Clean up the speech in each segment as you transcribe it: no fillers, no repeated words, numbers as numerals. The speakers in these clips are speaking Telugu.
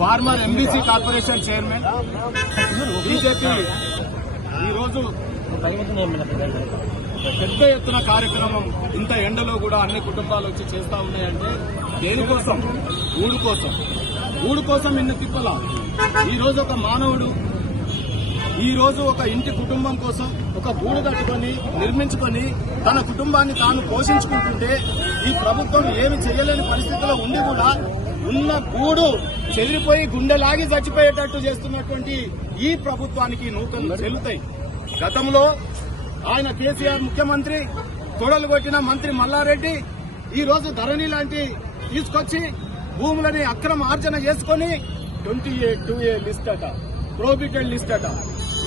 Farmer MBC corporation chairman BJP ఈరోజు పెద్ద ఎత్తున కార్యక్రమం ఇంత ఎండలో కూడా అన్ని కుటుంబాలు వచ్చి చేస్తా ఉన్నాయంటే దేనికోసం? ఊడు కోసం ఇన్ని తిప్పల. ఈ రోజు ఒక మానవుడు ఈ రోజు ఒక ఇంటి కుటుంబం కోసం ఒక గూడు కట్టుకొని నిర్మించుకొని తన కుటుంబాన్ని తాను పోషించుకుంటుంటే ఈ ప్రభుత్వం ఏమి చేయలేని పరిస్థితిలో ఉండి కూడా ఉన్న గూడు చెదిరిపోయి గుండెలాగి చచ్చిపోయేటట్టు చేస్తున్నటువంటి ఈ ప్రభుత్వానికి నూకలు చెల్లుతాయి. గతంలో ఆయన కేసీఆర్ ముఖ్యమంత్రి తొడలు కొట్టిన మంత్రి మల్లారెడ్డి ఈ రోజు ధరణి లాంటి తీసుకొచ్చి భూములని అక్రమ ఆర్జన చేసుకుని 22A లిస్ట్ అట, ప్రోహిబిటెడ్ లిస్ట్ అట.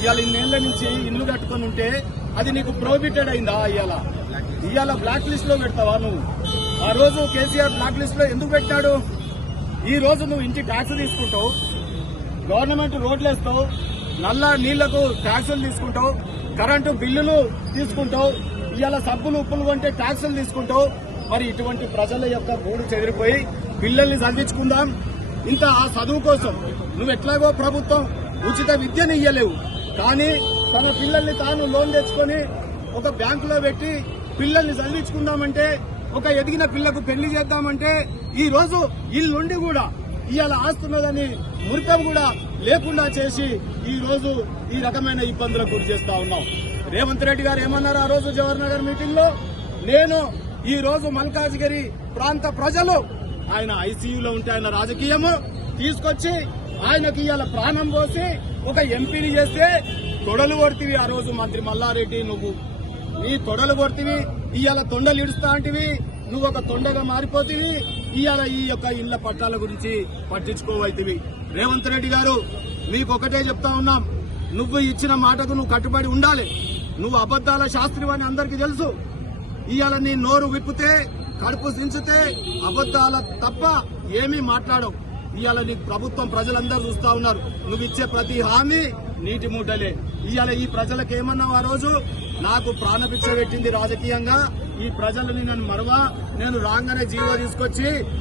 ఇవాళ ఇన్నేళ్ల నుంచి ఇల్లు కట్టుకుని ఉంటే అది నీకు ప్రోహిబిటెడ్ అయిందా? ఇవాళ బ్లాక్ లిస్ట్ లో పెడతావా నువ్వు? ఆ రోజు కేసీఆర్ బ్లాక్ లిస్ట్ లో ఎందుకు పెట్టాడు? ఈ రోజు నువ్వు ఇంటి ట్యాక్స్ తీసుకుంటావు, గవర్నమెంట్ రోడ్లు వేస్తావు, నల్ల నీళ్లకు ట్యాక్సులు తీసుకుంటావు, కరెంటు బిల్లులు తీసుకుంటావు, ఇవాళ సబ్బులు ఉప్పులు కొంటే ట్యాక్సులు తీసుకుంటావు. మరి ఇటువంటి ప్రజల యొక్క గూడు చెదిరిపోయి పిల్లల్ని చదివించుకుందాం ఇంత ఆ చదువు కోసం నువ్వు ఎట్లాగో ప్రభుత్వం ఉచిత విద్యను ఇయ్యలేవు, కానీ తన పిల్లల్ని తాను లోన్ తెచ్చుకొని ఒక బ్యాంకులో పెట్టి పిల్లల్ని చదివించుకుందామంటే, ఒక ఎదిగిన పిల్లకు పెళ్లి చేద్దామంటే ఈ రోజు ఇల్లుండి కూడా ఇవాళ ఆస్తున్నదని మురితం కూడా లేకుండా చేసి ఈ రోజు ఈ రకమైన ఇబ్బందులకు గురి చేస్తా ఉన్నాం. రేవంత్ రెడ్డి గారు ఏమన్నారు ఆ రోజు జవహర్ నగర్ మీటింగ్ లో? నేను ఈ రోజు మల్కాజ్గిరి ప్రాంత ప్రజలు ఆయన ఐసీయూలో ఉంటే ఆయన రాజకీయము తీసుకొచ్చి ఆయనకి ఇవాళ ప్రాణం పోసి ఒక ఎంపీని చేస్తే తొడలు కొడుతీవి. ఆ రోజు మంత్రి మల్లారెడ్డి నువ్వు నీ తొడలు కొడుతీవి, ఇవాళ తొండలు ఇడుస్తా అంటివి, నువ్వు ఒక తొండగా మారిపోతీవి. ఇవాళ ఈ యొక్క ఇళ్ల పట్టాల గురించి పట్టించుకోవైతివి. రేవంత్ రెడ్డి గారు మీకు ఒకటే చెప్తా ఉన్నాం, నువ్వు ఇచ్చిన మాటకు నువ్వు కట్టుబడి ఉండాలి. నువ్వు అబద్దాల శాస్త్రి అని అందరికీ తెలుసు. ఇవాళ నీ నోరు విప్పితే కడుపు దించితే అబద్దాల తప్ప ఏమీ మాట్లాడవు. ఇవాళ నీ ప్రభుత్వం ప్రజలందరూ చూస్తా ఉన్నారు. నువ్వు ఇచ్చే ప్రతి హామీ నీటి మూటలే. ఇవాళ ఈ ప్రజలకు ఏమన్నావు? ఆ రోజు నాకు ప్రాణభిక్ష పెట్టింది రాజకీయంగా, ఈ ప్రజలని నన్ను మరవా, నేను రాగానే జీవో తీసుకొచ్చి